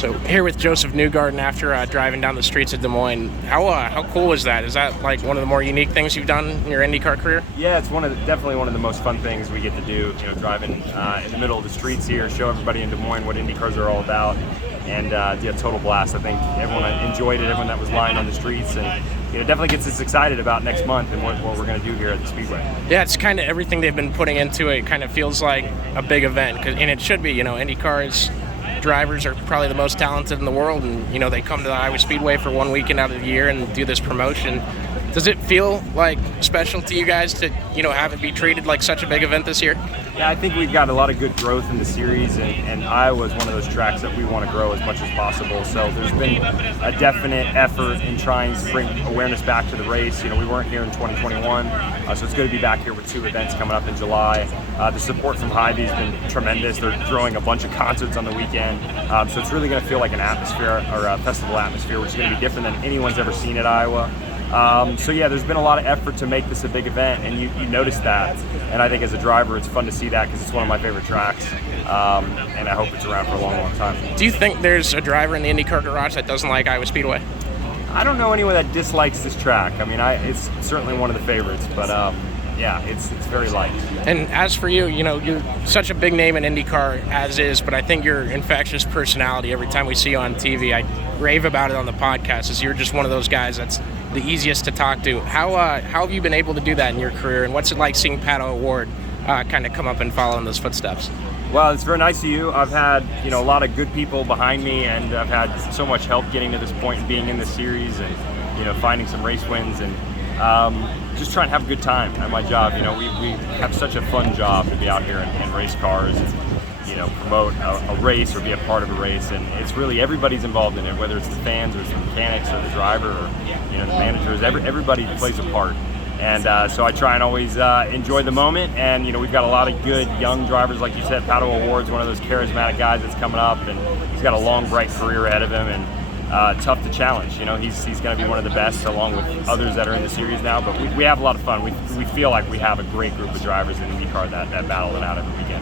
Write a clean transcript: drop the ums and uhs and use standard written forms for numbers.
So here with Josef Newgarden after driving down the streets of Des Moines. How cool was that? Is that like one of the more unique things you've done in your IndyCar career? Yeah, it's definitely one of the most fun things we get to do. You know, driving in the middle of the streets here, show everybody in Des Moines what IndyCars are all about, and yeah, total blast. I think everyone enjoyed it. Everyone that was lying on the streets, and it definitely gets us excited about next month and what we're going to do here at the Speedway. Yeah, it's kind of everything they've been putting into it. Kind of feels like a big event, and it should be. You know, IndyCars drivers are probably the most talented in the world, and they come to the Iowa Speedway for one weekend out of the year and do this promotion. Does it feel like special to you guys to have it be treated like such a big event this year? Yeah, I think we've got a lot of good growth in the series, and Iowa is one of those tracks that we want to grow as much as possible. So there's been a definite effort in trying to bring awareness back to the race. We weren't here in 2021, so it's good to be back here with two events coming up in July. The support from Hy-Vee has been tremendous. They're throwing a bunch of concerts on the weekend, so it's really going to feel like an atmosphere, or a festival atmosphere, which is going to be different than anyone's ever seen at Iowa. So yeah, there's been a lot of effort to make this a big event, and you notice that. And I think as a driver, it's fun to see that because it's one of my favorite tracks, and I hope it's around for a long, long time. Do you think there's a driver in the IndyCar garage that doesn't like Iowa Speedway? I don't know anyone that dislikes this track. I mean, it's certainly one of the favorites, but yeah, it's very liked. And as for you, you're such a big name in IndyCar as is, but I think your infectious personality, every time we see you on TV, I rave about it on the podcast, is you're just one of those guys that's the easiest to talk to. How have you been able to do that in your career, and what's it like seeing Pato O'Ward kind of come up and follow in those footsteps? Well, it's very nice of you. I've had a lot of good people behind me, and I've had so much help getting to this point and being in this series, and finding some race wins, and just trying to have a good time at my job. We have such a fun job to be out here and race cars, and promote a race or be a part of a race, and it's really everybody's involved in it, whether it's the fans or it's the mechanics or the driver or the managers. Everybody plays a part, and so I try and always enjoy the moment. And we've got a lot of good young drivers, like you said. Pato O'Ward's one of those charismatic guys that's coming up, and he's got a long, bright career ahead of him, and tough to challenge. He's going to be one of the best, along with others that are in the series now. But we have a lot of fun. We feel like we have a great group of drivers in IndyCar that battle it out every weekend.